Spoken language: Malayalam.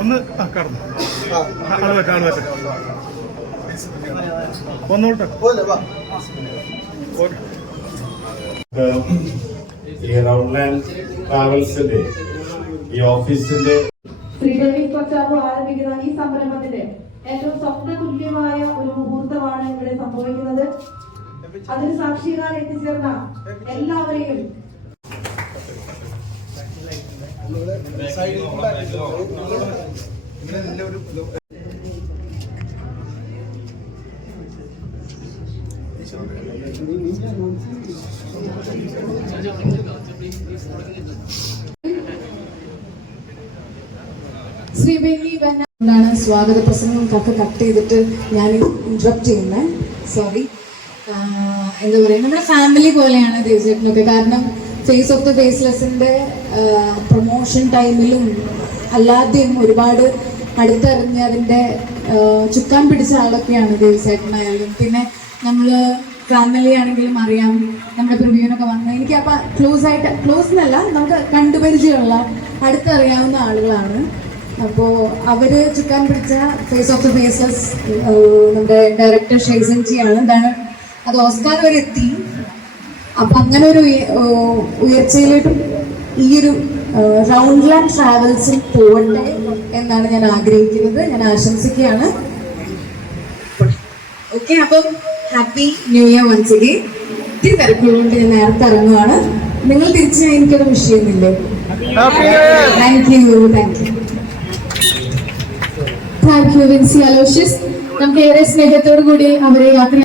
ഒന്ന് ആ കടന്നു. പറ്റ ഒന്നോട്ടെ പോരെ. ഈ റൗണ്ട്ലാൻഡ് ട്രാവൽസിന്റെ ഈ ഓഫീസിന്റെ ശ്രീദേവി കൊച്ചാപ്പു ആരംഭിക്കുന്ന ഈ സംരംഭത്തിന്റെ ഏറ്റവും സ്വപ്ന തുല്യമായ ഒരു മുഹൂർത്തമാണ് ഇവിടെ സംഭവിക്കുന്നത്. അതിന് സാക്ഷികാർ എത്തിച്ചേർന്ന എല്ലാവരെയും ശ്രീ ബെന്നി കൊണ്ടാണ് സ്വാഗത പ്രസംഗങ്ങൾക്കൊക്കെ കട്ട് ചെയ്തിട്ട് ഞാൻ ഇൻട്രപ്റ്റ് ചെയ്യുന്നത് സോറി എന്താ പറയുക നമ്മുടെ ഫാമിലി പോലെയാണ് ദേവസ്വത്തിനൊക്കെ കാരണം ഫേസ് ഓഫ് ദ ഫേസ്ലെസിന്റെ പ്രൊമോഷൻ ടൈമിലും അല്ലാതെയും ഒരുപാട് അടുത്തറിഞ്ഞ് അതിന്റെ ചുക്കാൻ പിടിച്ച ആളൊക്കെയാണ് ദേവസ്വേട്ടനായാലും പിന്നെ നമ്മൾ ഫാമിലി ആണെങ്കിലും അറിയാം നമ്മുടെ പ്രിവ്യൂനൊക്കെ വന്ന്. എനിക്ക് അപ്പം ക്ലോസ് ആയിട്ട് ക്ലോസ് എന്നല്ല നമുക്ക് കണ്ടുപരിചയമുള്ള അടുത്തറിയാവുന്ന ആളുകളാണ്. അപ്പോ അവർ ചുക്കാൻ പിടിച്ച ഫേസ് ഓഫ് ദ ഫേസസ് നമ്മുടെ ഡയറക്ടർ ഷൈസൻ ജി ആണ് എന്താണ്? അത് ഓസ്കാർ വരെ എത്തി അപ്പൊ അങ്ങനെ ഒരു ഉയർച്ചയിലോട്ടും ഉയർച്ചയിലോട്ട് ഈ ഒരു റൗണ്ട് ലാൻഡ് ട്രാവൽസിൽ പോകട്ടെ എന്നാണ് ഞാൻ ആഗ്രഹിക്കുന്നത്. ഞാൻ ആശംസിക്കുകയാണ്. ഓക്കെ അപ്പം happy new year once again ഒത്തിരി തിരക്കുകൊണ്ട് ഞാൻ നേരത്തെ ഇറങ്ങുവാണ്. നിങ്ങൾ തിരിച്ച് എനിക്കൊരു വിഷയമൊന്നുമില്ലേ thank you thank you thank you Vincy Aloshious. നമുക്ക് ഏറെ സ്നേഹത്തോടു കൂടി അവരെ യാത്ര